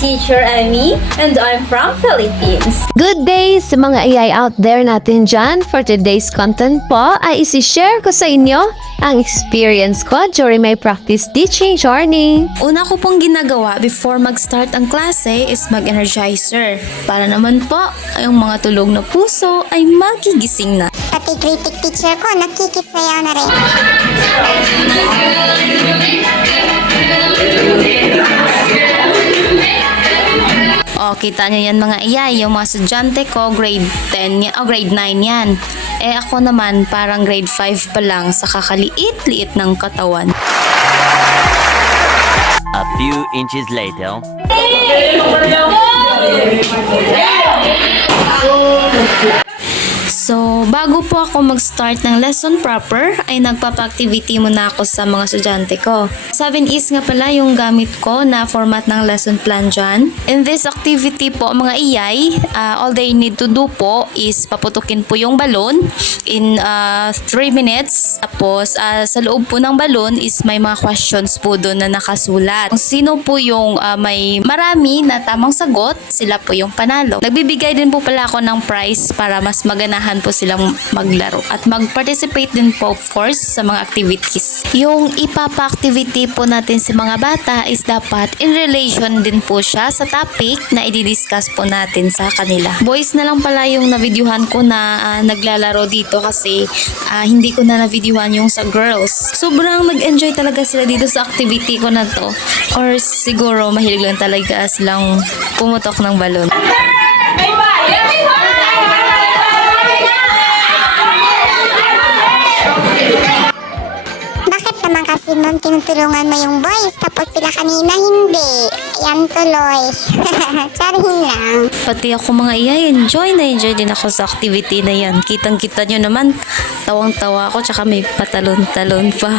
Teacher Amy, and I'm from Philippines. Good day sa mga AI out there natin dyan. For today's content po ay isi-share ko sa inyo ang experience ko during my practice teaching journey. Una ko pong ginagawa before mag-start ang klase is mag-energizer. Para naman po, yung mga tulog na puso ay magigising na. Pati critic teacher ko, nakikisayaw na rin. O, kita nyo yan mga iyay, yung mga estudyante ko, grade 10 yan, grade 9 yan. Eh ako naman, parang grade 5 pa lang sa kakaliit-liit ng katawan. A few inches later. So, bago po ako mag-start ng lesson proper, ay nagpapa-activity muna ako sa mga estudyante ko. 7 is nga pala yung gamit ko na format ng lesson plan dyan. In this activity po, mga iyay, all they need to do po is paputukin po yung balon in 3 minutes. Tapos, sa loob po ng balon is may mga questions po doon na nakasulat. Kung sino po yung may marami na tamang sagot, sila po yung panalo. Nagbibigay din po pala ako ng prize para mas maganahan po silang maglaro at mag-participate din po of course sa mga activities. Yung ipapa-activity po natin sa mga bata is dapat in relation din po siya sa topic na i-discuss po natin sa kanila. Boys na lang pala yung na-videohan ko na naglalaro dito kasi hindi ko na na-videohan yung sa girls. Sobrang nag-enjoy talaga sila dito sa activity ko na to, or siguro mahilig lang talaga silang pumutok ng balon. Bakit naman kasi ma'am tinutulungan mo yung boys tapos sila kanina hindi? Yan tuloy. Sarin lang. Pati ako mga iyay, enjoy din ako sa activity na yan. Kitang-kita nyo naman, tawang-tawa ako tsaka may patalon-talon pa.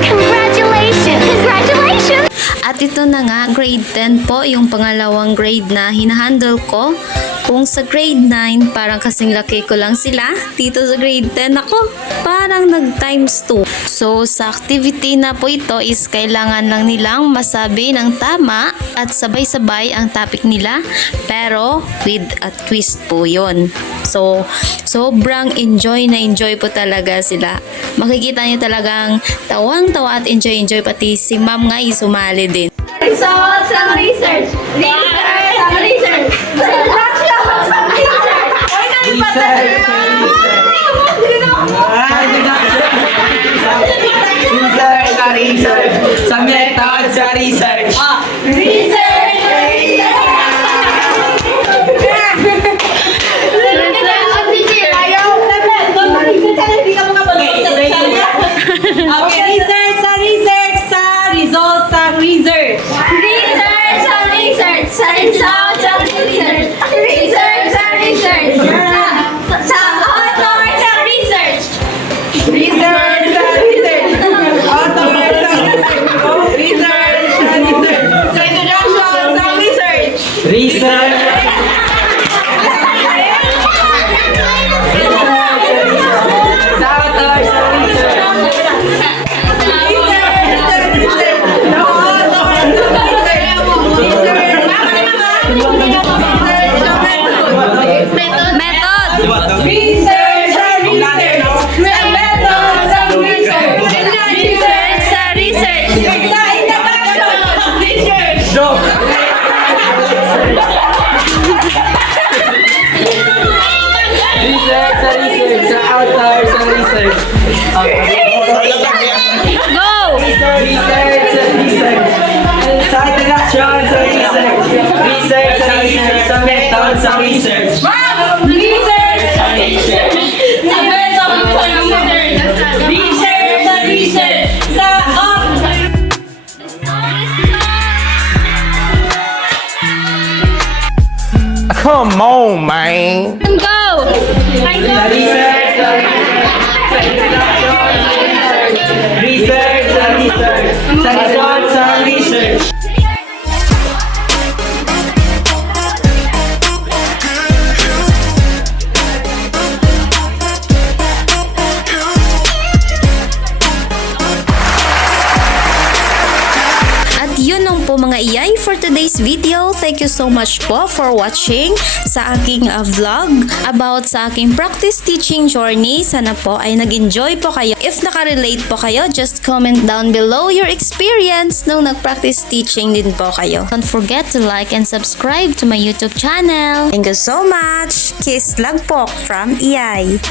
Congratulations! At ito na nga, grade 10 po, yung pangalawang grade na hinahandle ko. Kung sa grade 9, parang kasing laki ko lang sila. Dito sa grade 10 ako, parang nag times 2. So, sa activity na po ito is kailangan lang nilang masabi ng tama at sabay-sabay ang topic nila. Pero, with a twist po yon. So, sobrang enjoy po talaga sila. Makikita nyo talagang tawang-tawa at enjoy pati si ma'am nga sumali din. Results ng research! Research! Research! Research! Sa method sa research! Okay, research sa research sa results sa research. Research sa research! Sa results ng research! Research sa research! Sa author sa research! Research sa research. Author sa research. Research sa research. Sa introduction sa research. Research! Sa author sa research! Method! Research sa research. Method sa research. Research Sa research! sa introduction sa research. Go! Research sa research! Sa author sa research! Go! Research sa research! Sa introduction sa research! Research sa research! Sa method sa research! Research sa research. Sa method sa research. Research sa research. Sa Come on, man. Go! Sa research sa research! Research sa research! Sa result sa research! mga iyay for today's video. Thank you so much po for watching sa aking vlog about sa aking practice teaching journey. Sana po ay nag-enjoy po kayo. If nakarelate po kayo, just comment down below your experience nung nag-practice teaching din po kayo. Don't forget to like and subscribe to my YouTube channel. Thank you so much. Kiss lang po from Iyay.